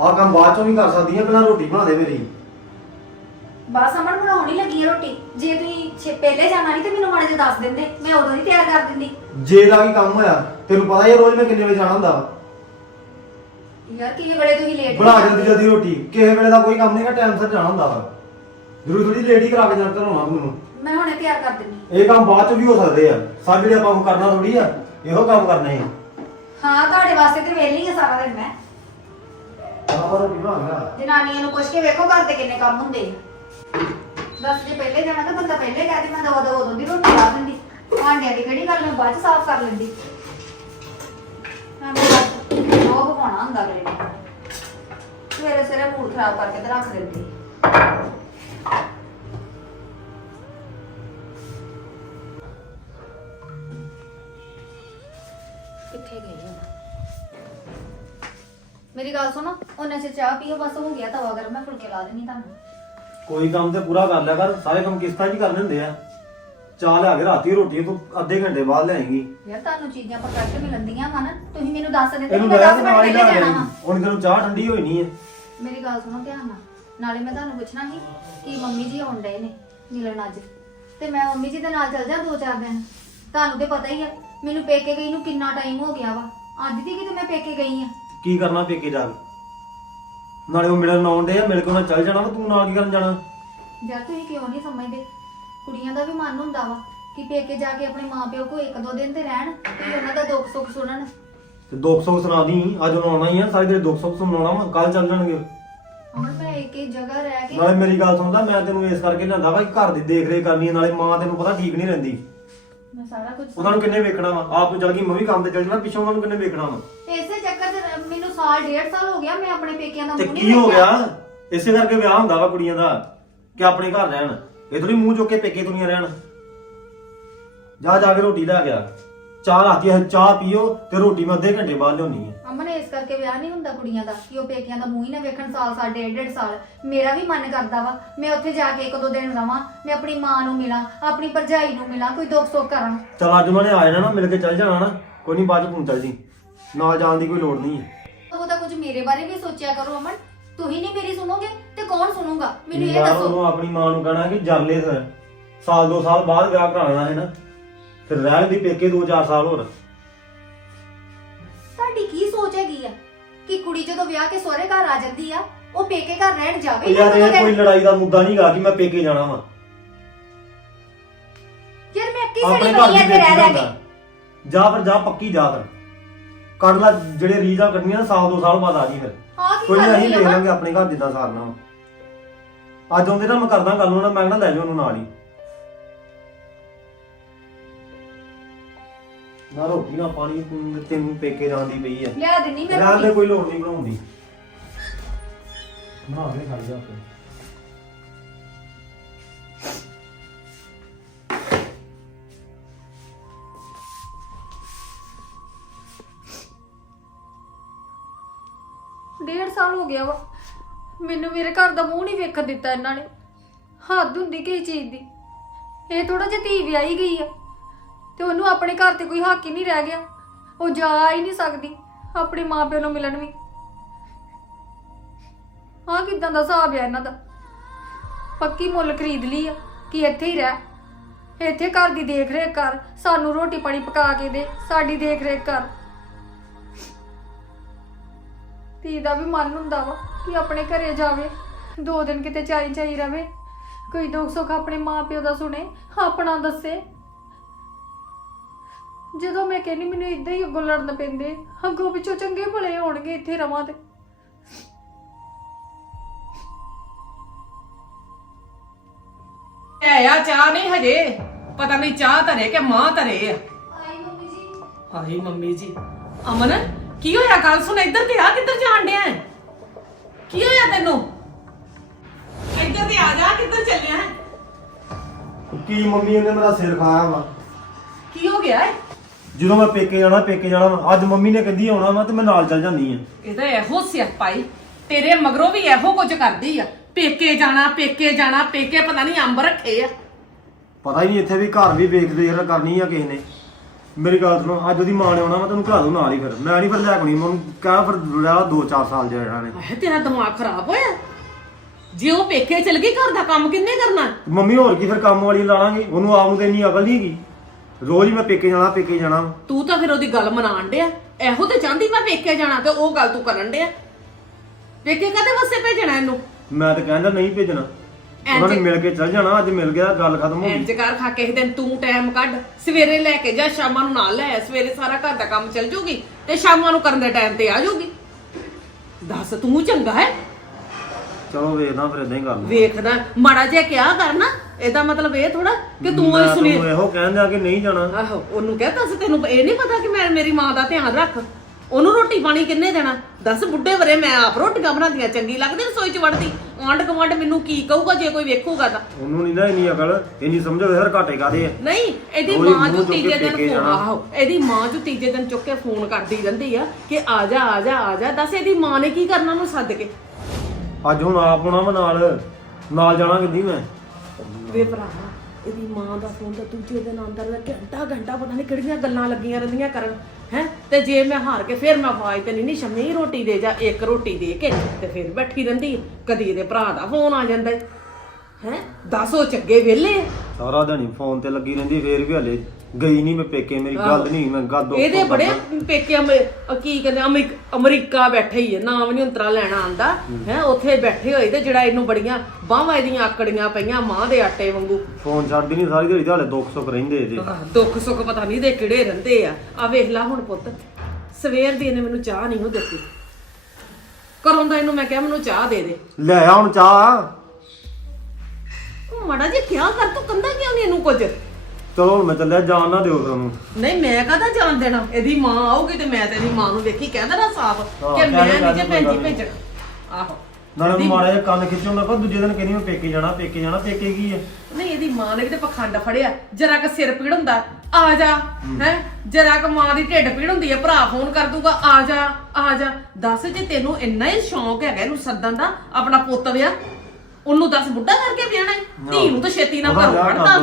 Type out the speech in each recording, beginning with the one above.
ਆਹ ਕੰਮ ਬਾਅਦ ਚੋਂ ਵੀ ਕਰ ਸਕਦੀ ਆ ਪਹਿਲਾਂ ਰੋਟੀ ਬਣਾ ਦੇ ਮੇਰੀ। ਬਸ ਅਮਨ ਬਣਾਉਣ ਹੀ ਲੱਗੀ ਆ ਰੋਟੀ। ਜੇ ਤੁਸੀਂ ਛੇ ਪਹਿਲੇ ਜਾਣਾ ਨਹੀਂ ਤੇ ਮੈਨੂੰ ਮਾੜੇ ਜਿਹਾ ਦੱਸ ਦਿੰਦੇ। ਮੈਂ ਉਦੋਂ ਹੀ ਤਿਆਰ ਕਰ ਦਿੰਦੀ। ਜੇ ਦਾ ਕੀ ਕੰਮ ਹੋਇਆ ਤੈਨੂੰ ਪਤਾ ਹੀ ਆ ਰੋਜ਼ ਮੈਂ ਕਿੰਨੇ ਵਜੇ ਜਾਣਾ ਹੁੰਦਾ। ਵਾ। ਯਾਰ ਕਿਹੇ ਵੇਲੇ ਤੁਸੀਂ ਲੇਟ ਬਣਾ ਜਲਦੀ ਜਲਦੀ ਰੋਟੀ। ਕਿਸੇ ਵੇਲੇ ਦਾ ਕੋਈ ਕੰਮ ਨਹੀਂਗਾ ਟਾਈਮ ਸਿਰ ਜਾਣਾ ਹੁੰਦਾ ਵਾ। ਜ਼ਰੂਰੀ ਥੋੜੀ ਲੇਟ ਹੀ ਕਰਾ ਕੇ ਜਾਣਾ ਘਰੋਂ ਤੂੰ ਮੈਨੂੰ। ਮੈਂ ਹੁਣੇ ਤਿਆਰ ਕਰ ਦਿੰਦੀ। ਇਹ ਕੰਮ ਬਾਅਦ ਚ ਵੀ ਹੋ ਸਕਦੇ ਆ। ਸਭ ਜਿਹੜੇ ਆਪਾਂ ਨੂੰ ਕਰਨਾ ਥੋੜੀ ਆ। ਇਹੋ ਕੰਮ ਕਰਨੇ ਆ। ਹਾਂ ਤੁਹਾਡੇ ਵਾਸਤੇ ਤੇ ਵੇਲੀ ਆ ਸਾਰਾ ਦਿਨ ਮੈਂ। ਆਪਾਂ ਰੋਟੀ ਬਣਾਉਂਗਾ ਜਨਾਨੀਆਂ ਨੂੰ ਪੁੱਛ ਕੇ ਵੇਖੋ ਘਰ ਦੇ ਕਿੰਨੇ ਕੰਮ ਹੁੰਦੇ ਆ। ਦੱਸ ਜੇ ਪਹਿਲੇ ਜਾਣਾ ਤਾਂ ਬੰਦਾ ਪਹਿਲੇ ਕਹਿ ਦੇ ਮੈਂ ਦਵਾ ਦਵਾ ਉਦੋਂ ਦੀ ਰੋਟੀ ਖਾ ਦਿੰਦੀ ਭਾਂਡਿਆਂ ਦੀ ਕਿਹੜੀ ਗੱਲ ਮੈਂ ਬਾਅਦ ਚ ਸਾਫ਼ ਕਰ ਲੈਂਦੀ। ਮੈਂ ਬਸ ਉਹ ਪਕਾਉਣਾ ਹੁੰਦਾ ਅਗਲੇ ਨੇ ਸਵੇਰੇ ਸਵੇਰੇ ਮੂਡ ਖਰਾਬ ਕਰਕੇ ਤੇ ਰੱਖ ਦਿੰਦੀ। ਮੇਰੀ ਗੱਲ ਸੁਣੋ ਉਹਨਾਂ ਚ ਚਾਹ ਪੀਓ ਬਸ ਹੋ ਗਿਆ ਤਵਾ ਗਰਮ ਮੈਂ ਫੁਲਕੇ ਲਾ ਦੇਣੀ ਤੁਹਾਨੂੰ। ਕੋਈ ਕੰਮ ਤੇ ਪੂਰਾ ਕਰ ਲਿਆ ਕਰ ਸਾਰੇ ਕੰਮ ਕਿਸ ਤਰ੍ਹਾਂ ਹੀ ਕਰਨੇ ਹੁੰਦੇ ਆ? ਚਾਹ ਲਿਆ ਕੇ ਰਾਤੀ ਰੋਟੀ ਤੂੰ ਅੱਧੇ ਘੰਟੇ ਬਾਅਦ ਲਿਆਏਂਗੀ ਯਾਰ ਤੁਹਾਨੂੰ ਚੀਜ਼ਾਂ ਪਕੜ ਕੇ ਮਿਲਣਦੀਆਂ ਵਾ ਨਾ ਤੁਸੀਂ ਮੈਨੂੰ ਦੱਸ ਦਿੰਦੇ ਇਹਨੂੰ ਮੈਂ ਲੈ 10 ਕੇ ਮਿੰਟ ਨਾਲ ਹੀ ਪਹਿਲੇ ਲਿਆ ਜਾਣਾ ਵਾ। ਹੁਣ ਤੈਨੂੰ ਚਾਹ ਠੰਡੀ ਹੋਈ ਨਹੀਂ ਹੈ ਮੇਰੀ ਗੱਲ ਸੁਣੋ ਧਿਆਨ ਨਾਲ ਨਾਲੇ ਮੈਂ ਤੁਹਾਨੂੰ ਪੁੱਛਣਾ ਸੀ ਕਿ ਮੰਮੀ ਜੀ ਆਉਣ ਡਏ ਨੇ ਮਿਲਣ ਅੱਜ। ਤੇ ਮੈਂ ਮੰਮੀ ਜੀ ਦੇ ਨਾਲ ਚੱਲ ਜਾ ਦੋ ਚਾਰ ਦਿਨ। ਤੁਹਾਨੂੰ ਤੇ ਪਤਾ ਹੀ ਆ ਮੈਨੂੰ ਪੇਕੇ ਗਈ ਨੂੰ ਕਿੰਨਾ ਟਾਈਮ ਹੋ ਗਿਆ ਵਾ। ਅੱਜ ਦੀ ਕਿਤੇ ਮੈਂ ਪੇਕੇ ਗਈ ਆ? ਕੀ ਕਰਨਾ ਪੇਕੇ ਜਾ ਕੇ? ਨਾਲੇ ਉਹ ਮਿਲਣ ਆਉਂਦੇ ਆ ਮਿਲ ਕੇ ਉਹਨਾਂ ਚੱਲ ਜਾਣਾ ਵਾ, ਤੂੰ ਨਾਲ ਕੀ ਕਰਨ ਜਾਣਾ? ਯਾਰ ਤੁਸੀਂ ਕਿਉਂ ਨਹੀਂ ਸਮਝਦੇ? ਕੁੜੀਆਂ ਦਾ ਵੀ ਮਨ ਹੁੰਦਾ ਵਾ ਕਿ ਪੇਕੇ ਜਾ ਕੇ ਆਪਣੇ ਮਾਪਿਓ ਕੋ ਇੱਕ ਦੋ ਦਿਨ ਤੇ ਰਹਿਣ ਤੇ ਉਹਨਾਂ ਦਾ ਦੁੱਖ ਸੁੱਖ ਸੁਣਨ। ਤੇ ਦੁੱਖ ਸੁੱਖ ਸੁਣਾ ਦੀ ਅੱਜ ਉਹਨੂੰ ਆਉਣਾ ਹੀ ਆ ਸਾਰੇ ਦੁੱਖ ਸੁੱਖ ਸੁਣਾਉਣਾ ਵਾ ਕੱਲ ਚੱਲ ਜਾਣਗੇ। ਮੈਂ ਇੱਕ ਹੀ ਜਗ੍ਹਾ ਰਹਿ ਕੇ ਨਾਲੇ ਮੇਰੀ ਗੱਲ ਸੁਣਦਾ ਮੈਂ ਤੈਨੂੰ ਇਸ ਕਰਕੇ ਲਿਆਂਦਾ ਵਾ ਕਿ ਘਰ ਦੀ ਦੇਖ ਰੇਖ ਕਰਨੀ ਨਾਲੇ ਮਾਂ ਤੈਨੂੰ ਪਤਾ ਠੀਕ ਨਹੀਂ ਰਹਿੰਦੀ। ਮੈਂ ਸਾਰਾ ਕੁਝ ਉਹਨਾਂ ਨੂੰ ਕਿੰਨੇ ਵੇਖਣਾ ਵਾ? ਆਪ ਨੂੰ ਚੱਲ ਗਈ ਮੈਂ ਵੀ ਕੰਮ ਤੇ ਚੱਲ ਜਾਣਾ ਪਿੱਛੋਂ ਉਹਨਾਂ ਨੂੰ ਕਿੰਨੇ ਵੇਖਣਾ ਵਾ? ਇਸੇ ਸਾਲ ਡੇਢ ਸਾਲ ਹੋ ਗਿਆ ਮੈਂ ਆਪਣੇ ਪੇਕਿਆਂ ਦਾ ਤੇ ਮੂੰਹ ਕੀ ਨਹੀਂ ਹੋ ਵੇਖਿਆ। ਗਿਆ? ਇਸੇ ਕਰਕੇ ਵਿਆਹ ਹੁੰਦਾ ਵਾ ਕੁੜੀਆਂ ਦਾ ਕਿ ਆਪਣੇ ਘਰ ਰਹਿਣ। ਇਹ ਥੋੜੀ ਮੂੰਹ ਚੁੱਕ ਕੇ ਪੇਕੇ ਦੁਨੀਆ ਰਹਿਣ। ਜਾ ਜਾ ਕੇ ਰੋਟੀ ਲੈ ਗਿਆ ਚਾਹ ਰਾਤੀ ਹੈ ਚਾਹ ਪੀਓ ਤੇ ਰੋਟੀ ਮੈਂ ਅੱਧੇ ਘੰਟੇ ਬਾਅਦ ਲਿਆਉਣੀ ਹੈ ਅਮਨ ਇਸ ਕਰਕੇ ਵਿਆਹ ਨਹੀਂ ਹੁੰਦਾ ਕੁੜੀਆਂ ਦਾ ਕਿ ਉਹ ਪੇਕਿਆਂ ਦਾ ਮੂੰਹ ਹੀ ਨਾ ਵੇਖਣ ਸਾਲ ਸਾਲ ਡੇਢ ਡੇਢ ਸਾਲ। ਮੇਰਾ ਵੀ ਮਨ ਕਰਦਾ ਵਾ ਮੈਂ ਉੱਥੇ ਜਾ ਕੇ ਇੱਕ ਦੋ ਦਿਨ ਰਵਾਂ ਮੈਂ ਆਪਣੀ ਮਾਂ ਨੂੰ ਮਿਲਾਂ ਆਪਣੀ ਭਰਜਾਈ ਨੂੰ ਮਿਲਾਂ ਕੋਈ ਦੁੱਖ ਸੁੱਖ ਕਰਾਂ ਚਲ ਅੱਜ ਉਹਨਾਂ ਨੇ ਆ ਜਾਣਾ ਨਾ ਮਿਲ ਕੇ ਚੱਲ ਜਾਣਾ ਨਾ ਕੋਈ ਨਹੀਂ ਬਾਅਦ ਚ ਤੂੰ ਚੱਲ ਜੀ ਨਾਲ ਜਾਣ ਦੀ ਕੋਈ ਲੋੜ ਨਹੀਂ। ਹੈ ਮੇਰੇ ਬਾਰੇ ਵੀ ਸੋਚਿਆ ਕਰੋ ਅਮਨ। ਤੁਸੀਂ ਨਹੀਂ ਮੇਰੀ ਸੁਣੋਗੇ ਤੇ ਕੌਣ ਸੁਣੂਗਾ? ਮੈਨੂੰ ਇਹ ਯਾਰ ਦੱਸੋ। ਉਹਨੂੰ ਆਪਣੀ ਮਾਂ ਨੂੰ ਕਹਿਣਾ ਕਿ ਜਰਲੇ ਫਿਰ। ਸਾਲ ਦੋ ਸਾਲ ਬਾਅਦ ਵਿਆਹ ਕਰਾਉਣਾ ਹੈ ਨਾ। ਫਿਰ ਰਹਿਣ ਦੀ ਪੇਕੇ ਦੋ ਚਾਰ ਸਾਲ ਹੋਰ। ਤੁਹਾਡੀ ਕੀ ਸੋਚ ਹੈਗੀ ਆ? ਕਿ ਕੁੜੀ ਜਦੋਂ ਵਿਆਹ ਕੇ ਸਹੁਰੇ ਘਰ ਆ ਜਾਂਦੀ ਆ ਉਹ ਪੇਕੇ ਘਰ ਰਹਿਣ ਜਾਵੇ? ਯਾਰ ਇਹ ਕੋਈ ਲੜਾਈ ਦਾ ਮੁੱਦਾ ਨਹੀਂ ਗਾ ਕਿ ਮੈਂ ਪੇਕੇ ਜਾਣਾ ਵਾ। ਯਾਰ ਮੈਂ ਅੱਕੀ ਆਪਣੇ ਸੜੀ ਘਰ ਬਣੀ ਦੀ ਰਹਿ ਰਹਿ ਕੇ। ਜਾ ਫਿਰ ਜਾ ਪੱਕੀ ਜਾ ਫਿਰ। ਕੱਢ ਲੈ ਜਿਹੜੇ ਰੀਜਾਂ ਕੱਢਣੀਆਂ ਸਾਲ ਦੋ ਸਾਲ ਬਾਅਦ ਆ ਜੀ ਫਿਰ। ਹਾਂ ਕੀ ਕੋਈ ਗੱਲ ਨਹੀਂ ਦੇਖ ਅਮਨ ਲਾਂਗੇ ਆਪਣੇ ਘਰ ਜਿੱਦਾਂ ਸਾਰਨਾ ਵਾ ਅੱਜ ਆਉਂਦੇ ਨਾ ਮੈਂ ਕਰਦਾ ਗੱਲ ਉਹਨਾਂ ਮੈਂ ਕਹਿੰਦਾ ਲੈ ਜਾਓ ਉਹਨੂੰ ਨਾਲ ਹੀ। ਨਾ ਰੋਟੀ ਨਾ ਪਾਣੀ ਤੂੰ- ਤੈਨੂੰ ਪੇਕੇ ਜਾਣ ਦੀ ਪਈ ਹੈ ਲਿਆ ਦਿੰਨੀ ਮੈਂ। ਦੇ ਕੋਈ ਲੋੜ ਨਹੀਂ ਬਣਾਉਣ ਦੀ। ਬਣਾ ਕੇ ਖਾ ਜਾ ਆਪੇ। ਹੋ ਗਿਆ ਵਾ। ਮੈਨੂੰ ਮੇਰੇ ਘਰ ਦਾ ਮੂੰਹ ਨਹੀਂ ਵੇਖਣ ਦਿੱਤਾ ਇਹਨਾਂ ਨੇ। ਹੱਦ ਹੁੰਦੀ ਕਿਸੇ ਚੀਜ਼ ਦੀ। ਇਹ ਥੋੜਾ ਜਿਹਾ ਧੀ ਵਿਆਹੀ ਗਈ ਆ। ਤੇ ਉਹਨੂੰ ਆਪਣੇ ਘਰ ਤੇ ਕੋਈ ਹੱਕ ਹੀ ਨਹੀਂ ਰਹਿ ਗਿਆ। ਉਹ ਜਾ ਹੀ ਨਹੀਂ ਸਕਦੀ ਆਪਣੇ ਮਾਪਿਆਂ ਨੂੰ ਮਿਲਣ ਵੀ। ਹਾਂ ਕਿਦਾਂ ਦਾ ਹਿਸਾਬ ਆ ਇਹਨਾਂ ਦਾ। ਪੱਕੀ ਮੁੱਲ ਖਰੀਦ ਲਈ ਆ ਕਿ ਇੱਥੇ ਹੀ ਰਹਿ। ਇੱਥੇ ਘਰ ਦੀ ਦੇਖ ਰੇਖ ਕਰ। ਸਾਨੂੰ ਰੋਟੀ ਪਾਣੀ ਪਕਾ ਕੇ ਦੇ। ਸਾਡੀ ਦੇਖ ਰੇਖ ਕਰ। ਧੀ ਦਾ ਵੀ ਮਨ ਹੁੰਦਾ ਵਾ ਕਿ ਆਪਣੇ ਘਰੇ ਜਾਵੇ ਦੋ ਦਿਨ ਕਿਤੇ ਚਾਈ ਚਾਈ ਰਵੇ ਕੋਈ ਦੁੱਖ ਸੁੱਖ ਆਪਣੇ ਮਾਪਿਓ ਦਾ ਸੁਣੇ ਆਪਣਾ ਦੱਸੇ। ਜਦੋਂ ਮੈਂ ਕਹਿੰਦੀ ਮੈਨੂੰ ਇਦਾਂ ਹੀ ਅੱਗੋਂ ਲੜਨ ਪੈਂਦੇ ਅੱਗੋਂ ਪਿੱਛੋਂ ਚੰਗੇ ਭਲੇ ਹੋਣਗੇ ਇੱਥੇ ਰਵਾਂ ਤੇ। ਐ ਆ ਚਾਹ ਨਹੀਂ ਹਜੇ ਪਤਾ ਨਹੀਂ ਚਾਹ ਧਰੇ ਕਿ ਮਾਂ ਧਰੇ ਆ। ਆਈ ਮੰਮੀ ਜੀ। ਹਾਏ ਮੰਮੀ ਜੀ। ਅਮਨ? ਕੀ ਹੋਇਆ? ਗੱਲ ਸੁਣ ਇੱਧਰ ਤੇ ਆ ਕਿੱਧਰ ਜਾਣ ਡਿਆ ਹੈ? ਕੀ ਹੋਇਆ ਤੈਨੂੰ? ਇੱਧਰ ਤੇ ਆ ਜਾ ਕਿੱਧਰ ਚੱਲਿਆ ਹੈ? ਕੀ ਮੰਮੀ ਉਹਨੇ ਮੇਰਾ ਸਿਰ ਖਾਇਆ ਵਾ? ਕੀ ਹੋ ਗਿਆ ਹੈ? ਜਦੋਂ ਮੈਂ ਪੇਕੇ ਜਾਣਾ ਪੇਕੇ ਜਾਣਾ ਵਾ ਅੱਜ ਮੰਮੀ ਨੇ ਕਹਿੰਦੀ ਆਉਣਾ ਵਾ ਤੇ ਮੈਂ ਨਾਲ ਚੱਲ ਜਾਂਦੀ ਆ। ਇਹਦਾ ਇਹੋ ਸਿਆਪਾਈ ਤੇਰੇ ਮਗਰੋਂ ਵੀ ਇਹੋ ਕੁਝ ਕਰਦੀ ਆ। ਪੇਕੇ ਜਾਣਾ ਪੇਕੇ ਜਾਣਾ ਪੇਕੇ ਪਤਾ ਨਹੀਂ ਅੰਬ ਰੱਖੇ ਆ। ਪਤਾ ਹੀ ਨਹੀਂ ਇੱਥੇ ਵੀ ਘਰ ਵੀ ਵੇਖਦੇ ਕਰਨੀ ਆ ਕਿਸੇ ਨੇ। ਮੇਰੀ ਗੱਲ ਸੁਣੋ ਅੱਜ ਉਹਦੀ ਮਾਂ ਨੇ ਆਉਣਾ ਮੈਂ ਤੈਨੂੰ ਘਲਾ ਦੂੰ ਨਾਲ ਹੀ ਫਿਰ। ਮੈਂ ਨਹੀਂ ਫਿਰ ਲੈ ਕੋਣੀ ਮੈਨੂੰ ਕਹਾਂ ਫਿਰ ਰਹਿ 2-4 ਸਾਲ ਜਿਹੜਾ ਨੇ। ਹੈ ਤੇਰਾ ਦਿਮਾਗ ਖਰਾਬ ਹੋਇਆ? ਜੇ ਉਹ ਪੇਕੇ ਚਲ ਗਈ ਘਰ ਦਾ ਕੰਮ ਕਿੰਨੇ ਕਰਨਾ? ਮੰਮੀ ਹੋਰ ਕੀ ਫਿਰ ਕੰਮ ਵਾਲੀ ਲਾਣਾਂਗੇ? ਉਹਨੂੰ ਆਪ ਨੂੰ ਤੇ ਇੰਨੀ ਅਕਲ ਨਹੀਂ ਹੈਗੀ। ਰੋਜ਼ ਹੀ ਮੈਂ ਪੇਕੇ ਜਾਣਾ ਪੇਕੇ ਜਾਣਾ। ਤੂੰ ਤਾਂ ਫਿਰ ਉਹਦੀ ਗੱਲ ਮਨਾਣ ਡਿਆ। ਇਹੋ ਤੇ ਚਾਹੁੰਦੀ ਮੈਂ ਪੇਕੇ ਜਾਣਾ ਤੇ ਉਹ ਗੱਲ ਤੂੰ ਕਰਨ ਡਿਆ। ਪੇਕੇ ਕਦੇ ਵਸੇ ਭੇਜਣਾ ਇਹਨੂੰ? ਮੈਂ ਤਾਂ ਕਹਿੰਦਾ ਨਹੀਂ ਭੇਜਣਾ। ਉਹਨਾਂ ਨੇ ਮਿਲ ਕੇ ਚੱਲ ਜਾਣਾ ਅੱਜ ਮਿਲ ਗਿਆ ਗੱਲ ਖਤਮ ਹੋ ਗਈ। ਇੰਜ ਕਰ ਖਾ ਕੇ ਇੱਕ ਦਿਨ ਤੂੰ ਟਾਈਮ ਕੱਢ ਸਵੇਰੇ ਲੈ ਕੇ ਜਾ ਸ਼ਾਮਾਂ ਨੂੰ ਨਾਲ ਲੈ ਆ। ਸਵੇਰੇ ਸਾਰਾ ਘਰ ਦਾ ਕੰਮ ਚੱਲ ਜੂਗੀ ਤੇ ਸ਼ਾਮਾਂ ਨੂੰ ਕਰਨ ਦੇ ਟਾਈਮ ਤੇ ਆ ਜੂਗੀ। ਦੱਸ ਤੂੰ ਚੰਗਾ ਹੈ? ਚਲੋ ਵੇਖਦਾ ਫਿਰ ਇਦਾਂ ਹੀ ਕਰ ਲਓ ਵੇਖਦਾ ਮਾੜਾ ਜਿਹਾ ਕਿਹਾ ਕਰ ਨਾ ਇਹਦਾ ਮਤਲਬ ਇਹ ਥੋੜਾ ਕਿ ਤੂੰ ਮੈਂ ਉਹ ਸੁਣੀ ਤੁਹਾਨੂੰ ਇਹੋ ਕਹਿੰਦਾ ਕਿ ਨਹੀਂ ਜਾਣਾ। ਆਹੋ ਉਹਨੂੰ ਕਹਿ ਦੱਸ ਤੈਨੂੰ ਇਹ ਨਹੀਂ ਪਤਾ ਕਿ ਮੈਂ ਮੇਰੀ ਮਾਂ ਦਾ ਧਿਆਨ ਰੱਖ। ਉਹਨੂੰ ਰੋਟੀ ਪਾਣੀ ਕਿੰਨੇ ਦੇਣਾ? ਦੱਸ ਬੁੱਢੇ ਵਰੇ ਮੈਂ ਆਪ ਰੋਟੀਆਂ ਬਣਾਉਂਦੀਆਂ ਚੰਗੀ ਲੱਗਦੀ ਰਸੋਈ ਚ ਵੜਦੀ। ਆਂਢ ਗੁਆਂਢ ਮੈਨੂੰ ਕੀ ਕਹੂਗਾ ਜੇ ਕੋਈ ਵੇਖੂਗਾ ਤਾਂ। ਉਹਨੂੰ ਨਹੀਂ ਨਾ ਇੰਨੀ ਅਕਲ ਇੰਨੀ ਸਮਝ ਹੋਵੇ ਘਾਟੇ ਕਾਦੇ ਆ? ਨਹੀਂ ਇਹਦੀ ਮਾਂ ਮੂੰਹ ਜੋ ਚੁੱਕ ਕੇ ਤੀਜੇ ਦਿਨ ਪੇਕੇ ਫੋਨ ਜਾਣਾ। ਆਹੋ ਇਹਦੀ ਮਾਂ ਜੋ ਤੀਜੇ ਦਿਨ ਚੁੱਕ ਕੇ ਫੋਨ ਕਰਦੀ ਰਹਿੰਦੀ ਆ ਕਿ ਆ ਜਾ ਆ ਜਾ ਆ ਜਾ। ਦੱਸ ਇਹਦੀ ਮਾਂ ਨੇ ਕੀ ਕਰਨਾ ਉਹਨੂੰ ਸੱਦ ਕੇ? ਅੱਜ ਹੁਣ ਆਪ ਹੋਣਾ ਵਾ ਨਾਲ। ਨਾਲ ਜਾਣਾ ਕਿੱਦੀ ਮੈਂ? ਵੇ ਭਰਾਵਾ ਇਹਦੀ ਮਾਂ ਦਾ ਫੋਨ ਤਾਂ ਦੂਜੇ ਦਿਨ ਅੰਦਰ ਲੱਗ ਘੰਟਾ ਘੰਟਾ ਪਤਾ ਨਹੀਂ ਕਿਹੜੀਆਂ ਗੱਲਾਂ ਲੱਗੀਆਂ ਰਹਿੰਦੀਆਂ ਕਰਨ। ਹੈ? ਤੇ ਜੇ ਮੈਂ ਹਾਰ ਕੇ ਫਿਰ ਮੈਂ ਆਵਾਜ਼ ਤੇ ਨਹੀਂ ਨਹੀਂ ਸ਼ਮੀ, ਰੋਟੀ ਦੇ ਜਾ, ਇੱਕ ਰੋਟੀ ਦੇ ਕੇ ਤੇ ਫਿਰ ਬੈਠੀ ਰਹਿੰਦੀ ਕਦੀ ਇਹਦੇ ਭਰਾ ਦਾ ਫੋਨ ਆ ਜਾਂਦਾ ਹੈ। ਦੱਸੋ ਚੱਗੇ ਵਿਹਲੇ ਆ। ਸਾਰਾ ਦਿਨ ਹੀ ਫੋਨ ਤੇ ਲੱਗੀ ਰਹਿੰਦੀ, ਫੇਰ ਵੀ ਹਲੇ ਗਈ ਨਹੀਂ ਮੈਂ ਪੇਕੇ ਮੇਰੀ ਗੱਲ ਨਹੀਂ ਮੈਂ ਗੱਲ ਦੋ ਇਹਦੇ ਬੜੇ ਪੇਕੇ ਅਮੇ- ਕੀ ਕਹਿੰਦੇ ਅਮਰੀਕ- ਅਮਰੀਕਾ ਬੈਠੇ ਹੀ ਹੈ ਨਾਮ ਨਹੀਂ ਅੰਤਰਾ ਲੈਣਾ ਆਂਦਾ। ਹੈ। ਉੱਥੇ ਬੈਠੇ ਹੋਏ ਤੇ ਜਿਹੜਾ ਇਹਨੂੰ ਬੜੀਆਂ ਬਾਹਾਂ ਇਹਦੀਆਂ ਆਕੜੀਆਂ ਪਈਆਂ ਮਾਂ ਦੇ ਆਟੇ ਵਾਂਗੂ। ਫੋਨ ਛੱਡਦੀ ਨਹੀਂ ਸਾਰੀ ਦਿਹਾੜੀ ਤੇ ਹਲੇ ਦੁੱਖ ਸੁੱਖ ਰਹਿੰਦੇ ਇਹਦੇ। ਆਹ, ਦੁੱਖ ਸੁੱਖ ਪਤਾ ਨਹੀਂ ਦੇ ਕਿਹੜੇ ਰਹਿੰਦੇ ਆ। ਆ ਵੇਖ ਲੈ ਹੁਣ ਪੁੱਤ ਸਵੇਰ ਦੀ ਇਹਨੇ ਮੈਨੂੰ ਚਾਹ ਨਹੀਂ ਉਹ ਦਿੱਤੀ। ਘਰੋਂ ਦਾ ਇਹਨੂੰ ਮੈਂ ਕਿਹਾ ਮੈਨੂੰ ਚਾਹ ਦੇ ਦੇ। ਲੈ ਆ ਹੁਣ ਚਾਹ। ਉਹ ਮੜਾ ਜੀ ਕਿਆ ਕਰ ਤੂੰ ਕੰਦਾ ਕਿਉਂ ਨਹੀਂ ਇਹਨੂੰ ਕੁਝ? ਚਲੋ ਹੁਣ ਮੈਂ ਚੱਲਿਆ ਜਾਣ ਨਾ ਦਿਓ ਫਿਰ ਉਹਨੂੰ। ਨਹੀਂ ਮੈਂ ਕਾਹਦਾ ਜਾਣ ਦੇਣਾ? ਇਹਦੀ ਮਾਂ ਆਊਗੀ ਤੇ ਮੈਂ ਤੇਰੀ ਮਾਂ ਨੂੰ ਵੇਖੀ ਕਹਿੰਦਾ ਨਾ ਸਾਫ਼ ਹਾਂ, ਕਿ ਕਹਿ ਮੈਂ ਦੇ, ਨਹੀਂ ਜੇ ਕਹਿ ਦੇ, ਭੇਜੀ ਕੋਈ ਗੱਲ ਭੇਜਣਾ। ਆਹੋ। ਨਾਲੇ ਮਾੜਾ ਜਿਹਾ ਕੰਨ ਖਿੱਚੋ ਮੈਂ ਕਿਹਾ ਦੂਜੇ ਦਿਨ ਕਹਿੰਦੀ ਮੈਂ ਪੇਕੇ ਜਾਣਾ ਪੇਕੇ ਜਾਣਾ ਪੇਕੇ ਕੀ ਹੈ ਨਹੀਂ ਇਹਦੀ ਮਾਂ ਨੇ ਕਿਤੇ ਪਖੰਡ ਫੜਿਆ। ਜਰਾ ਕ ਸਿਰ ਪੀੜ ਹੁੰਦਾ ਆ ਜਾ ਹੈ। ਜਰਾ ਕ ਮਾਂ ਦੀ ਢਿੱਡ ਪੀੜ ਹੁੰਦੀ ਹੈ ਭਰਾ ਫੋਨ ਕਰ ਦੂਗਾ ਆ ਜਾ ਆ ਜਾ। ਦੱਸ ਜੇ ਤੈਨੂੰ ਇੰਨਾ ਹੀ ਸ਼ੌਂਕ ਹੈਗਾ ਇਹਨੂੰ ਸੱਦਣ ਦਾ ਆਪਣਾ ਪੁੱਤ ਵਿਆਹ ਉਹਨੂੰ ਦੱਸ ਬੁੱਢਾ ਕਰਕੇ ਵਿਆਹਣਾ ਹੈ? ਧੀ ਨੂੰ ਤਾਂ ਛੇਤੀ ਉਹਦਾ ਘਰੋਂ ਵਿਆਹ ਕੱਢਤਾ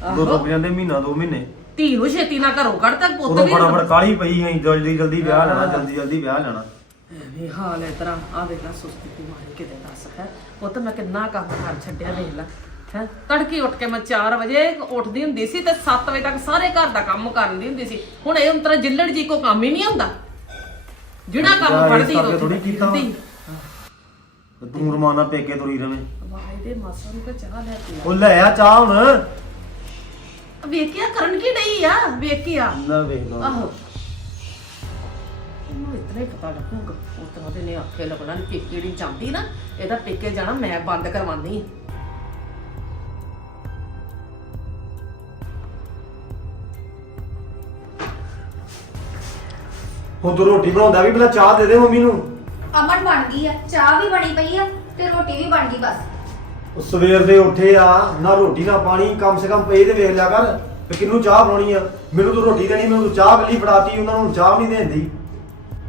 ਕਰ ਉਹਨੇ ਦੋ ਦੋ ਜਾਂਦੇ ਮਹੀਨਾ ਦੋ ਮਹੀਨੇ। ਧੀ ਨੂੰ ਛੇਤੀ ਨਾਲ ਘਰੋਂ ਕੱਢਤਾ ਪੁੱਤ ਉਦੋਂ ਵੀ ਫਟਾਫਟ ਕਾਲੀ ਪਈ ਹੈ ਜਲਦੀ ਜਲਦੀ ਵਿਆਹ ਲੈਣਾ ਜਲਦੀ ਜਲਦੀ ਵਿਆਹ ਲੈਣਾ। ਐਵੇਂ ਹਾਲ ਹੈ ਤੇਰਾ ਆ ਵੇਖ ਲੈ ਸੁਸਤੀ ਦੀ ਮਾਰੀ ਕਿਤੇ ਦੱਸ ਹੈ। ਪੁੱਤ ਮੈਂ ਕਿੰਨਾ ਕੰਮ ਕਰ ਛੱਡਿਆ ਵੇਖ ਲੈ ਹੈ। ਤੜਕੇ ਉੱਠ ਕੇ ਮੈਂ 4 ਵਜੇ ਉੱਠਦੀ ਹੁੰਦੀ ਸੀ ਤੇ 7 ਵਜੇ ਤੱਕ ਸਾਰੇ ਘਰ ਦਾ ਕੰਮ ਕਰਦੀ ਹੁੰਦੀ ਸੀ। ਹੁਣ ਇਹ ਉਂਤਰਾ ਜਿੱਲੜ ਜੀ ਕੋ ਕੰਮ ਹੀ ਨਹੀਂ ਹੁੰਦਾ ਜਿਹੜਾ ਕੰਮ ਇਸ ਫੜਦੀ ਕਰਕੇ ਥੋੜ੍ਹੀ ਕੀਤਾ ਵਾ। ਤੂੰ ਰਮਾਨਾ ਪੇਕੇ ਤੁਰੀ ਰਵੇਂ। ਵਾਹ ਇਹਦੇ ਮਾਸਾ ਨੂੰ ਕਿ ਚਾਹ ਲੈ ਕੇ ਉਹ ਲੈ ਆ ਚਾਹ ਹੁਣ। ਆ ਵੇਖਿਆ ਕਰਨ ਕੀ ਡਈ ਆ? ਵੇਖਿਆ? ਨਾ ਵੇਖ ਲਓ। ਆਹੋ। ਇਹਨੂੰ ਇਤਨਾ ਹੀ ਪਤਾ ਲੱਗੂਗਾ ਉਸ ਤਰ੍ਹਾਂ ਦੇ ਨੇ ਆਖੇ ਲੱਗਣਾ ਕਿ ਪੇਕੇ ਨਹੀਂ ਜਾਂਦੀ ਨਾ ਇਹਦਾ ਪੇਕੇ ਜਾਣਾ ਮੈਂ ਬੰਦ ਕਰਵਾਉਂਦੀ ਹਾਂ ਹੁਣ ਤੂੰ ਰੋਟੀ ਬਣਾਉਂਦਾ ਵੀ ਪਹਿਲਾਂ ਚਾਹ ਦੇ ਦੇ ਮੰਮੀ ਨੂੰ। ਅਮਨ ਬਣ ਗਈ ਆ ਚਾਹ ਵੀ ਬਣੀ ਪਈ ਆ ਤੇ ਰੋਟੀ ਵੀ ਬਣ ਗਈ ਬਸ। ਉਹ ਸਵੇਰ ਦੇ ਉੱਠੇ ਆ ਨਾ ਰੋਟੀ ਨਾ ਪਾਣੀ ਕਮ ਸੇ ਕਮ ਪਈ ਤੇ ਵੇਖ ਲਿਆ ਕਰ ਕਿ ਕਿੰਨੂੰ ਚਾਹ ਬਣਾਉਣੀ ਆ। ਮੈਨੂੰ ਤੂੰ ਰੋਟੀ ਦੇਣੀ ਮੈਨੂੰ ਤੂੰ ਚਾਹ ਕੱਲੀ ਫੜਾਤੀ ਉਹਨਾਂ ਨੂੰ ਚਾਹ ਨਹੀਂ ਦੇਂਦੀ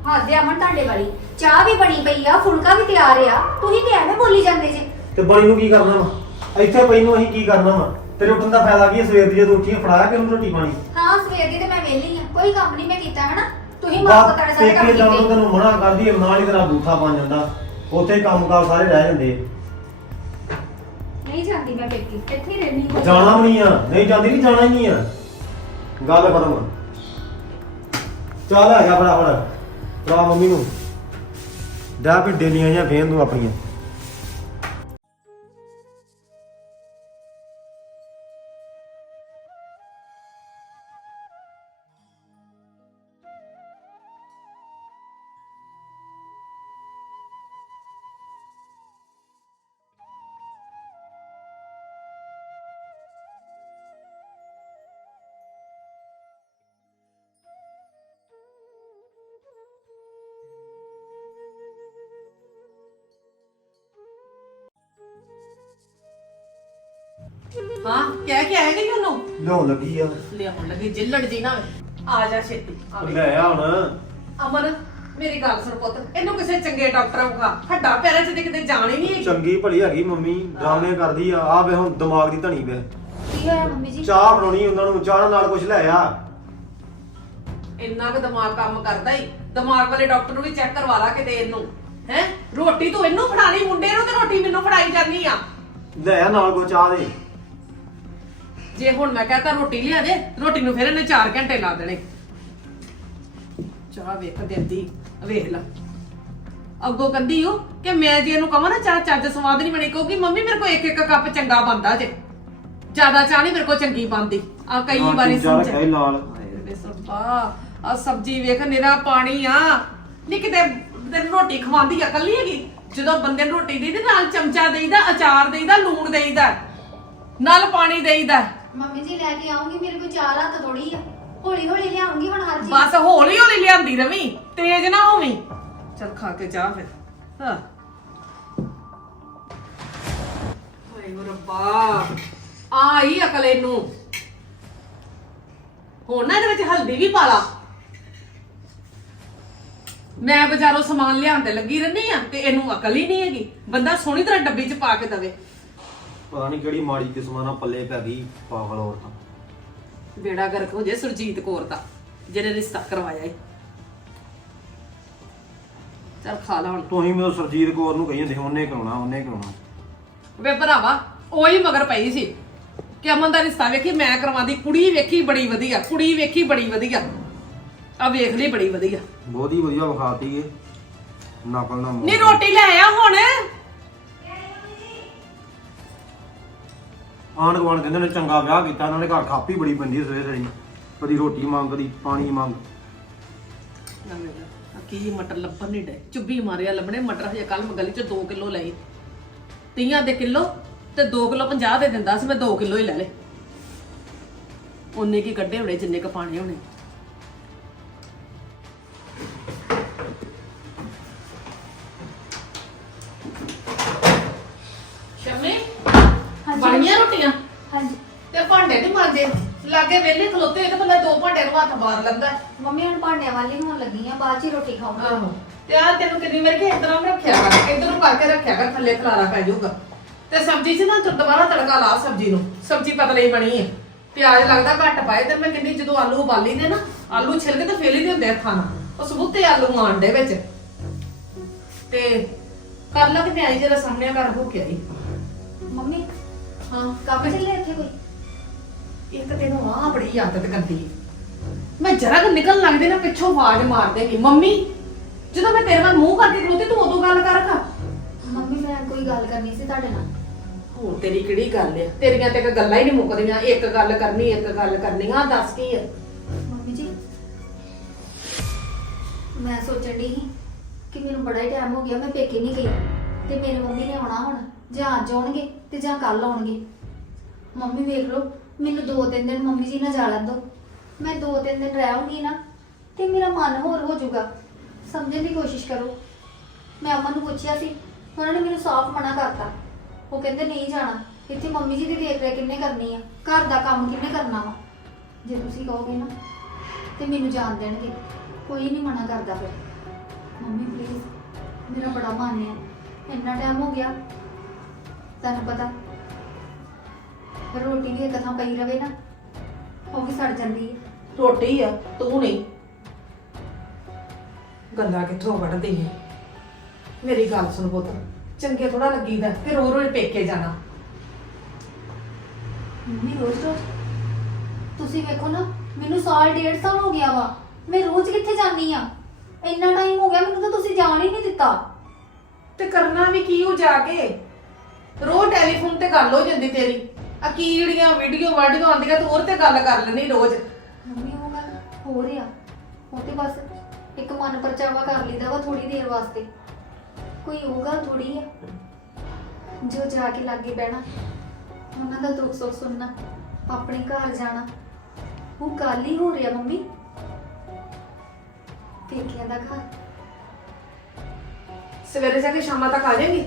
ਹੱਦ ਆ ਅਮਨ ਤੁਹਾਡੇ ਵਾਲੀ। ਚਾਹ ਵੀ ਬਣੀ ਪਈ ਆ ਫੁਲਕਾ ਵੀ ਤਿਆਰ ਆ। ਤੁਸੀਂ ਤੇ ਐਵੇਂ ਬੋਲੀ ਜਾਂਦੇ ਜੇ। ਤੇ ਬਣੀ ਨੂੰ ਕੀ ਕਰਨਾ ਵਾ? ਇੱਥੇ ਪਈ ਨੂੰ ਅਸੀਂ ਕੀ ਕਰਨਾ ਵਾ? ਤੇਰੇ ਉੱਠਣ ਦਾ ਫਾਇਦਾ ਕੀ ਹੈ ਸਵੇਰ ਦੀ ਜਦੋਂ ਉੱਠੀ ਫੜਾਇਆ ਕਿ ਉਹਨੂੰ ਰੋਟੀ ਪਾਣੀ? ਹਾਂ ਸਵੇਰ ਦੀ ਤੇ ਮੈਂ ਵਿਹਲੀ ਆ। ਕੋਈ ਕੰਮ ਨਹੀਂ ਮੈਂ ਕੀਤਾ ਹਨਾ? ਤੁਸੀਂ ਮਾਂ ਨੇ ਸਾਰੇ ਕੰਮ ਕੀਤੇ। ਤੈਨੂੰ ਮਨਾ ਕਰਦੀ ਹੈ ਨਾਲ ਹੀ ਤੇਰਾ ਬੂਥਾ ਬਣ ਜਾਂਦਾ। ਉੱਥੇ ਕੰਮਕਾਰ ਸਾਰੇ ਰਹਿ ਜਾਂਦੇ। ਨਹੀਂ ਜਾਂਦੀ ਮੈਂ ਪੇਕੀ, ਇੱਥੇ ਰਹਿਣੀ ਜਾਣਾ ਵੀ ਨਹੀਂ ਆ, ਨਹੀਂ ਜਾਂਦੀ ਨਹੀਂ ਜਾਣਾ ਹੀ ਨਹੀਂ ਆ। ਗੱਲ ਖਤਮ। ਚੱਲ ਆ ਜਾ ਫੜਾ ਫੜਾ ਜਾ ਮੰਮੀ ਨੂੰ। ਦਾ ਵੀ ਡੇਲੀਆਂ ਜਾਂ ਫੇਨ ਤੂੰ ਆਪਣੀਆਂ। ਹਾਂ ਕਹਿ ਕੇ ਆਏਗਾ ਉਹਨੂੰ? ਲਿਆਉਣ ਲੱਗੀ ਆ। ਲਿਆਉਣ ਲੱਗੀ ਜਿੱਲੜ ਜੀ ਨਾ। ਆ ਜਾ ਛੇਤੀ ਆ ਵੇ। ਲੈ ਆ ਹੁਣ। ਅਮਨ ਮੇਰੀ ਗੱਲ ਸੁਣ ਪੁੱਤ ਇਹਨੂੰ ਕਿਸੇ ਚੰਗੇ ਡਾਕਟਰ ਵਿਖਾ। ਹੱਡਾ ਪੈਰਾਂ 'ਚ ਤੇ ਕਿਤੇ ਜਾਣ ਹੀ ਨਹੀਂ ਹੈਗੀ। ਚੰਗੀ ਭਲੀ ਹੈਗੀ ਮੰਮੀ ਡਰਾਮੇ ਕਰਦੀ ਆ। ਆ ਵੇ ਹੁਣ ਦਿਮਾਗ ਦੀ ਧਣੀ ਵੇ। ਕੀ ਹੋਇਆ ਮੰਮੀ ਜੀ? ਚਾਹ ਬਣਾਉਣੀ ਉਹਨਾਂ ਨੂੰ ਚਾਹ ਨਾਲ ਕੁਝ ਲੈ ਆ। ਇੰਨਾ ਕੁ ਦਿਮਾਗ ਕੰਮ ਕਰਦਾ ਹੀ ਦਿਮਾਗ ਵਾਲੇ ਡਾਕਟਰ ਨੂੰ ਵੀ ਚੈੱਕ ਕਰਵਾ ਲਾ ਕਿਤੇ ਇਹਨੂੰ। ਹੈ? ਰੋਟੀ ਤੂੰ ਇਹਨੂੰ ਫੜਾਣੀ ਮੁੰਡੇ ਨੂੰ ਤੇ ਰੋਟੀ ਮੈਨੂੰ ਫੜਾਈ ਜਾਂਦੀ ਆ। ਲੈ ਆ ਨਾਲ ਕੋ ਚਾਹ ਦੇ। ਜੇ ਹੁਣ ਮੈਂ ਕਹਤਾ ਰੋਟੀ ਲਿਆ ਦੇ ਰੋਟੀ ਨੂੰ ਫਿਰ ਇਹਨੇ 4 ਘੰਟੇ ਲਾ ਦੇਣੇ। ਚਾਹ ਵੇਖ ਦਿੰਦੀ। ਵੇਖ ਲਾ। ਅੱਗੋਂ ਕੰਦੀ ਉਹ ਕਿ ਮੈਂ ਜੇ ਇਹਨੂੰ ਕਹਾਂ ਨਾ ਚਾਹ ਚੱਜ ਸਵਾਦ ਨਹੀਂ ਬਣੀ ਕਹੂਗੀ ਮੰਮੀ ਮੇਰੇ ਕੋਲ ਇੱਕ ਇੱਕ ਕੱਪ ਚੰਗਾ ਬੰਦਾ ਜੇ। ਜ਼ਿਆਦਾ ਚਾਹ ਨਹੀਂ ਮੇਰੇ ਕੋਲ ਚੰਗੀ ਬੰਦੀ ਆ ਕਈ ਵਾਰੀ ਸਮਝ ਹਾਏ ਆ ਸਬਜੀ ਵੇਖ ਨਿਰਾ ਪਾਣੀ ਆ। ਨਹੀਂ ਕਿਤੇ ਤੈਨੂੰ ਰੋਟੀ ਖਵਾਉਂਦੀ ਆ ਕੱਲੀ ਹੈਗੀ? ਜਦੋਂ ਬੰਦੇ ਨੂੰ ਰੋਟੀ ਦੇਈਦੀ ਨਾਲ ਚਮਚਾ ਦੇਈਦਾ ਅਚਾਰ ਦੇਈਦਾ ਲੂਣ ਦੇਈਦਾ ਨਾਲ ਪਾਣੀ ਦੇਈਦਾ। ਮੰਮੀ ਜੀ ਲੈ ਕੇ ਆਉਂਗੀ, ਮੇਰੇ ਕੋਲ ਚਾਰ ਹੱਥ ਥੋੜੀ ਆ। ਹੌਲੀ ਹੌਲੀ ਲਿਆਉਂਗੀ ਹੁਣ ਹਰ ਚੀਜ਼। ਬਸ ਹੌਲੀ ਹੌਲੀ ਲਿਆਂਦੀ ਰਵੀ, ਤੇਜ਼ ਨਾ ਹੋਵੀਂ। ਚਲ ਖਾ ਕੇ ਜਾ ਫਿਰ। ਹਾਂ। ਹਾਏ ਓ ਰੱਬਾ ਆਈ ਅਕਲ ਇਹਨੂੰ। ਹੁਣ ਨਾ ਇਹਦੇ ਵਿੱਚ ਹਲਦੀ ਵੀ ਪਾ ਲਾ। ਮੈਂ ਬਾਜ਼ਾਰੋਂ ਸਮਾਨ ਲਿਆਉਣ ਤੇ ਲੱਗੀ ਰਹਿੰਦੀ ਆ ਤੇ ਇਹਨੂੰ ਅਕਲ ਹੀ ਨਹੀਂ ਹੈਗੀ। ਬੰਦਾ ਸੋਹਣੀ ਤਰ੍ਹਾਂ ਡੱਬੀ 'ਚ ਪਾ ਕੇ ਦਵੇ। ਪਤਾ ਨਹੀਂ ਕਿਹੜੀ ਮਾੜੀ ਕਿਸਮਾਂ ਨਾਲ ਪੱਲੇ ਪੈ ਗਈ ਪਾਗਲ ਔਰਤਾਂ ਬੇੜਾ ਗਰਕ ਹੋ ਜੇ ਸੁਰਜੀਤ ਕੌਰ ਦਾ ਜਿਹਨੇ ਰਿਸ਼ਤਾ ਕਰਵਾਇਆ ਏ। ਚਲ ਖਾ ਲਾ ਹੁਣ। ਤੁਸੀਂ ਮੈਨੂੰ ਸਰਜੀਤ ਕੌਰ ਨੂੰ ਕਹੀ ਜਾਂਦੇ ਸੀ, ਉਹਨੇ ਕਰਾਉਣਾ ਉਹਨੇ ਕਰਾਉਣਾ। ਵੇ ਭਰਾਵਾ ਉਹੀ ਮਗਰ ਪਈ ਸੀ ਕਿ ਅਮਨ ਦਾ ਰਿਸ਼ਤਾ ਵੇਖੀ ਮੈਂ ਕਰਵਾਉਂਦੀ ਕੁੜੀ ਵੇਖੀ ਬੜੀ ਵਧੀਆ ਕੁੜੀ ਵੇਖੀ ਬੜੀ ਵਧੀਆ। ਆ ਵੇਖ ਲਈ ਬੜੀ ਵਧੀਆ। ਬਹੁਤੀ ਵਧੀਆ ਵਿਖਾਤੀ ਏ। ਨਕਲ ਨਾ। ਨਹੀਂ ਰੋਟੀ ਲੈ ਆ ਹੁਣ। ਆਂਢ ਗੁਆਂਢ ਕਹਿੰਦੇ ਨੇ ਚੰਗਾ ਵਿਆਹ ਕੀਤਾ ਉਹਨਾਂ ਨੇ ਘਰ ਖਾਪੀ ਬੜੀ ਪੈਂਦੀ ਸਵੇਰੇ ਸਵੇਰੇ। ਕਦੀ ਰੋਟੀ ਮੰਗ, ਕਦੀ ਪਾਣੀ ਮੰਗ। ਆ ਕੀ ਮਟਰ ਲੱਭਣ ਨਹੀਂ ਡੇ ਚੁੱਭੀ ਮਾਰਿਆ ਲੱਭਣੇ, ਮਟਰ ਹਜੇ ਕੱਲ ਮੈਂ ਗਲੀ ਚ 2 ਕਿਲੋ ਲਏ। ਤੀਆਂ ਦੇ ਕਿਲੋ ਤੇ 2 ਕਿਲੋ 50 ਦੇ ਦਿੰਦਾ ਸੀ, ਮੈਂ 2 ਕਿਲੋ ਹੀ ਲੈ ਲੇ ਉਹਨੇ ਕੀ ਕੱਢੇ ਹੋਣੇ, ਜਿੰਨੇ ਕ ਪਾਣੇ ਹੋਣੇ। ਮਾਰ ਲੈਂਦਾ ਮੰਮੀ ਹੁਣ ਭਾਂਡਿਆਂ ਵਾਲੀ ਹੋਣ ਲੱਗੀ ਆ ਬਾਅਦ ਚ ਹੀ ਰੋਟੀ ਖਾਊਂਗੀ। ਆਹੋ। ਤੇ ਆ ਤੈਨੂੰ ਕਿੰਨੀ ਵਾਰ ਕਿ ਇਧਰੋਂ ਰੱਖਿਆ ਕਰ ਇਧਰੋਂ ਕਰਕੇ ਰੱਖਿਆ ਕਰ ਥੱਲੇ ਖਲਾਰਾ ਪੈ ਜਾਊਗਾ। ਤੇ ਸਬਜ਼ੀ 'ਚ ਨਾ ਤੂੰ ਦੁਬਾਰਾ ਤੜਕਾ ਲਾ ਸਬਜ਼ੀ ਨੂੰ। ਸਬਜ਼ੀ ਪਤਲੀ ਬਣੀ ਹੈ ਪਿਆਜ਼ ਲੱਗਦਾ ਘੱਟ ਪਾਏ ਤੇ ਮੈਂ ਕਹਿੰਦੀ ਜਦੋਂ ਆਲੂ ਉਬਾਲੀ ਦੇ ਨਾ ਆਲੂ ਛਿਲਕੇ ਤੇ ਫੇਲ ਦੇ ਹੁੰਦੇ ਆ ਖਾਣਾ ਉਹ ਸਬੂਤੇ ਆਲੂ ਮਾਣ ਦੇ ਵਿੱਚ। ਤੇ ਕਰ ਲਾ ਕਿ ਪਿਆਜ਼ ਜਰਾ ਸਾਹਮਣੇ ਕਰ ਹੋ ਕੇ ਆਈ। ਮੰਮੀ ਹਾਂ। ਕੰਮ ਚੱਲੇ ਇੱਥੇ ਕੋਈ? ਇੱਕ ਤੈਨੂੰ ਆ ਬੜੀ ਆਦਤ ਕਰਦੀ ਹੈ ਮੈਂ ਜਰਾ ਕੁ ਨਿਕਲ ਲੱਗਦੇ ਨਾ ਪਿੱਛੋਂ ਆਵਾਜ਼ ਮਾਰ ਦੇਗੀ। ਮੰਮੀ ਜਦੋਂ ਮੈਂ ਤੇਰੇ ਵੱਲ ਮੂੰਹ ਕਰਕੇ ਖਲੋਤੀ ਤੂੰ ਉਦੋਂ ਗੱਲ ਕਰ ਖਾ ਮੰਮੀ ਮੈਂ ਕੋਈ ਗੱਲ ਕਰਨੀ ਸੀ ਤੁਹਾਡੇ ਨਾਲ। ਹੁਣ ਤੇਰੀ ਕਿਹੜੀ ਗੱਲ ਹੈ ਤੇਰੀਆਂ ਤੇ ਇੱਕ ਗੱਲਾਂ ਹੀ ਨਹੀਂ ਮੁੱਕਦੀਆਂ। ਇੱਕ ਗੱਲ ਕਰਨੀ ਇੱਕ ਗੱਲ ਕਰਨੀ। ਦੱਸ ਕੀ ਹੈ ਮੰਮੀ ਜੀ ਮੈਂ ਸੋਚਣ ਦੀ ਸੀ ਕਿ ਮੈਨੂੰ ਬੜਾ ਹੀ ਟਾਈਮ ਹੋ ਗਿਆ ਮੈਂ ਪੇਕੇ ਨਹੀਂ ਗਈ। ਤੇ ਮੇਰੇ ਮੰਮੀ ਨੇ ਆਉਣਾ ਹੁਣ। ਜਾਂ ਅੱਜ ਆਉਣਗੇ ਤੇ ਜਾਂ ਕੱਲ ਆਉਣਗੇ। ਮੰਮੀ ਵੇਖ ਲਓ ਮੈਨੂੰ ਦੋ ਤਿੰਨ ਦਿਨ ਮੰਮੀ ਜੀ ਨਾਲ ਜਾ ਲੈਣ ਦਿਓ। ਮੈਂ ਦੋ ਤਿੰਨ ਦਿਨ ਰਹਾਂਗੀ ਨਾ, ਤੇ ਮੇਰਾ ਮਨ ਹੋਰ ਹੋ ਜਾਊਗਾ। ਸਮਝਣ ਦੀ ਕੋਸ਼ਿਸ਼ ਕਰੋ। ਮੈਂ ਅਮਨ ਨੂੰ ਪੁੱਛਿਆ ਸੀ, ਉਹਨਾਂ ਨੇ ਮੈਨੂੰ ਸਾਫ਼ ਮਨਾ ਕਰਤਾ। ਉਹ ਕਹਿੰਦੇ ਨਹੀਂ ਜਾਣਾ, ਇੱਥੇ ਮੰਮੀ ਜੀ ਦੀ ਦੇਖ ਰੇਖ ਕਿੰਨੇ ਕਰਨੀ ਆ, ਘਰ ਦਾ ਕੰਮ ਕਿੰਨੇ ਕਰਨਾ ਵਾ। ਜੇ ਤੁਸੀਂ ਕਹੋਗੇ ਨਾ, ਤੇ ਮੈਨੂੰ ਜਾਣ ਦੇਣਗੇ। ਕੋਈ ਨਹੀਂ ਮਨਾ ਕਰਦਾ ਫਿਰ। ਮੰਮੀ ਪਲੀਜ਼ ਮੇਰਾ ਬੜਾ ਮਨ ਹੈ ਇੰਨਾ ਟਾਈਮ ਹੋ ਗਿਆ। ਤੁਹਾਨੂੰ ਪਤਾ, ਰੋਟੀ ਵੀ ਇੱਕ ਥਾਂ ਪਈ ਰਵੇ ਨਾ, ਉਹ ਵੀ ਸੜ ਜਾਂਦੀ ਹੈ ਰੋਟੀ ਆ ਤੂੰ ਨਹੀਂ। ਗੱਲਾਂ ਕਿੱਥੋਂ ਵੜਦੀ ਹੈ ਮੇਰੀ ਗੱਲ ਸੁਣ ਪੁੱਤ ਚੰਗੇ ਥੋੜਾ ਲੱਗੀਦਾ ਤੇ ਰੋ ਰੋ ਪੇਕੇ ਜਾਣਾ। ਮੰਮੀ ਰੋਜ਼ ਰੋਜ਼? ਤੁਸੀਂ ਵੇਖੋ ਨਾ ਮੈਨੂੰ ਸਾਲ ਡੇਢ ਸਾਲ ਹੋ ਗਿਆ ਵਾ। ਮੈਂ ਰੋਜ਼ ਕਿੱਥੇ ਜਾਂਦੀ ਆ? ਇੰਨਾ ਟਾਈਮ ਹੋ ਗਿਆ ਮੈਨੂੰ ਤਾਂ ਤੁਸੀਂ ਜਾਣ ਹੀ ਨਹੀਂ ਦਿੱਤਾ। ਤੇ ਕਰਨਾ ਵੀ ਕੀ ਹੋ ਜਾ ਕੇ? ਰੋਜ਼ ਟੈਲੀਫੋਨ ਤੇ ਗੱਲ ਹੋ ਜਾਂਦੀ ਤੇਰੀ। ਆ ਕੀੜੀਆਂ ਵੀਡੀਓ ਵਾਡੀਓ ਆਉਂਦੀਆਂ ਤੂੰ ਉਹਦੇ ਤੇ ਗੱਲ ਕਰ ਲੈਣੀ ਰੋਜ਼। ਹੋ ਰਿਹਾ ਉਹ ਤੇ ਬਸ ਇੱਕ ਮਨ ਪਰਚਾਵਾ ਕਰ ਲਈਦਾ ਵਾ ਥੋੜੀ ਦੇਰ ਵਾਸਤੇ। ਕੋਈ ਉਹ ਗੱਲ ਥੋੜੀ ਆ। ਜੋ ਜਾ ਕੇ ਲਾਗੇ ਬਹਿਣਾ ਉਹਨਾਂ ਦਾ ਦੁੱਖ ਸੁੱਖ ਸੁਣਨਾ ਆਪਣੇ ਘਰ ਜਾਣਾ। ਉਹ ਗੱਲ ਹੀ ਹੋ ਰਿਹਾ ਮੰਮੀ। ਪੇਕਿਆਂ ਦਾ ਘਰ। ਸਵੇਰੇ ਜਾ ਕੇ ਸ਼ਾਮਾਂ ਤੱਕ ਆ ਜਾਏਂਗੀ?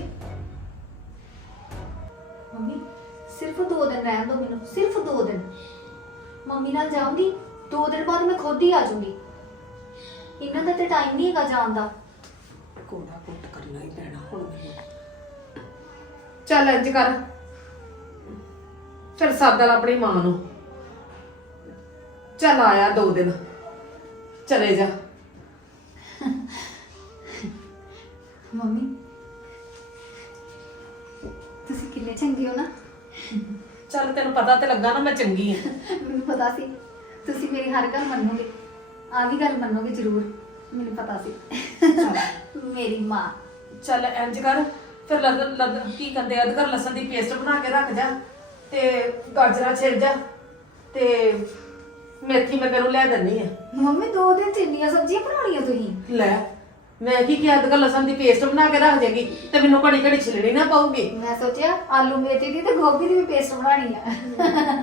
ਮੰਮੀ ਸਿਰਫ ਦੋ ਦਿਨ ਰਹਿਣ ਦਿਓ ਮੈਨੂੰ ਸਿਰਫ ਦੋ ਦਿਨ। ਮੰਮੀ ਨਾਲ ਜਾਊਂਗੀ? ਦੋ ਦਿਨ ਬਾਅਦ ਮੈਂ ਖੁਦ ਹੀ ਆ ਜਾਊਂਗੀ। ਇਹਨਾਂ ਦਾ ਤੇ ਟਾਈਮ ਨਹੀਂ ਹੈਗਾ ਜਾਣ ਦਾ। ਕੋੜਾ ਕੋਟ ਕਰਨਾ ਹੀ ਪੈਣਾ ਹੁਣ ਮੈਨੂੰ ਚੱਲ ਇੰਜ ਕਰ। ਫਿਰ ਸਾਦਾ ਲਾ ਆਪਣੀ ਮਾਂ ਨੂੰ। ਚੱਲ ਆਇਆ ਦੋ ਦਿਨ। ਚਲੇ ਜਾ। ਮੰਮੀ ਤੁਸੀਂ ਕਿੰਨੇ ਚੰਗੇ ਹੋ ਨਾ? ਚੱਲ ਤੈਨੂੰ ਪਤਾ ਤੇ ਲੱਗਾ ਨਾ ਮੈਂ ਚੰਗੀ ਆ। ਮੈਨੂੰ ਪਤਾ ਸੀ। ਤੁਸੀਂ ਮੇਰੀ ਹਰ ਗੱਲ ਮੰਨੋਗੇ ਆ ਵੀ ਗੱਲ ਮੰਨੋਗੇ ਜ਼ਰੂਰ ਮੈਨੂੰ ਪਤਾ ਸੀ। ਮੇਰੀ ਮਾਂ। ਚੱਲ ਇੰਜ ਕਰ ਫਿਰ ਲਦ ਲਦ ਕੀ ਕਹਿੰਦੇ ਅਦਕਰ ਲਸਣ ਦੀ ਪੇਸਟ ਬਣਾ ਕੇ ਰੱਖ ਜਾ ਤੇ ਗਾਜਰਾਂ ਛਿਲ ਜਾ ਤੇ ਮੇਥੀ ਮੈਂ ਤੈਨੂੰ ਲੈ ਦਿੰਨੀ ਆ। ਮੰਮੀ ਦੋ ਦਿਨ ਚ ਇੰਨੀਆਂ ਸਬਜ਼ੀਆਂ ਬਣਾਉਣੀਆਂ ਤੁਸੀਂ? ਲੈ ਮੈਂ ਕੀ ਕਿਹਾ ਅਦਕਰ ਲਸਣ ਦੀ ਪੇਸਟ ਬਣਾ ਕੇ ਰੱਖ ਜਾਗੀ ਤੇ ਮੈਨੂੰ ਘੜੀ ਘੜੀ ਛਿਲਣੀ ਨਾ ਪਊਗੀ। ਮੈਂ ਸੋਚਿਆ ਆਲੂ ਮੇਥੀ ਦੀ ਤੇ ਗੋਭੀ ਦੀ ਵੀ ਪੇਸਟ ਬਣਾਣੀ ਆ।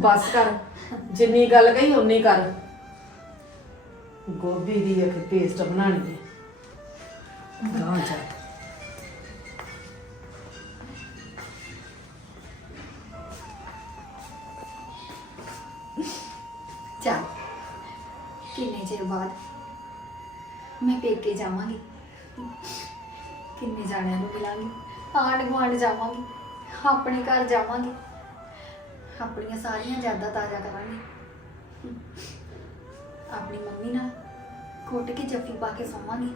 ਬਸ ਕਰ, ਜਿੰਨੀ ਗੱਲ ਕਹੀ ਉਨੀ ਕਰ। ਗੋਭੀ ਦੀ ਇੱਕ ਪੇਸਟ ਬਣਾਣੀ ਹੈ। ਗਾਂ ਜਾ। ਚੱਲ, ਕਿੰਨੇ ਚਿਰ ਬਾਅਦ ਮੈਂ ਪੇਕੇ ਜਾਵਾਂਗੀ। ਕਿੰਨੇ ਜਾਣਿਆਂ ਨੂੰ ਮਿਲਾਂਗੀ ਆਂਢ ਗੁਆਂਢ ਜਾਵਾਂਗੀ। ਆਪਣੇ ਘਰ ਜਾਵਾਂਗੀ। ਆਪਣੀਆਂ ਸਾਰੀਆਂ ਯਾਦਾਂ ਤਾਜ਼ਾ ਕਰਾਂਗੀ। ਆਪਣੀ ਮੰਮੀ ਨਾਲ ਘੁੱਟ ਕੇ ਜੱਫੀ ਪਾ ਕੇ ਸੌਵਾਂਗੀ।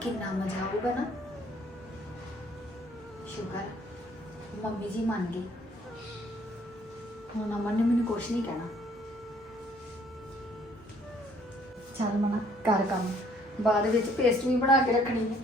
ਕਿੰਨਾ ਮਜ਼ਾ ਆਊਗਾ ਨਾ। ਸ਼ੁਕਰ, ਮੰਮੀ ਜੀ ਮੰਨ ਗਈ ਹੁਣ ਅਮਨ ਨੇ ਮੈਨੂੰ ਕੁਛ ਨਹੀਂ ਕਹਿਣਾ। ਚੱਲ ਮਨਾ, ਕਰ ਕੰਮ। ਬਾਅਦ ਵਿੱਚ ਪੇਸਟ ਵੀ ਬਣਾ ਕੇ ਰੱਖਣੀ ਹੈ।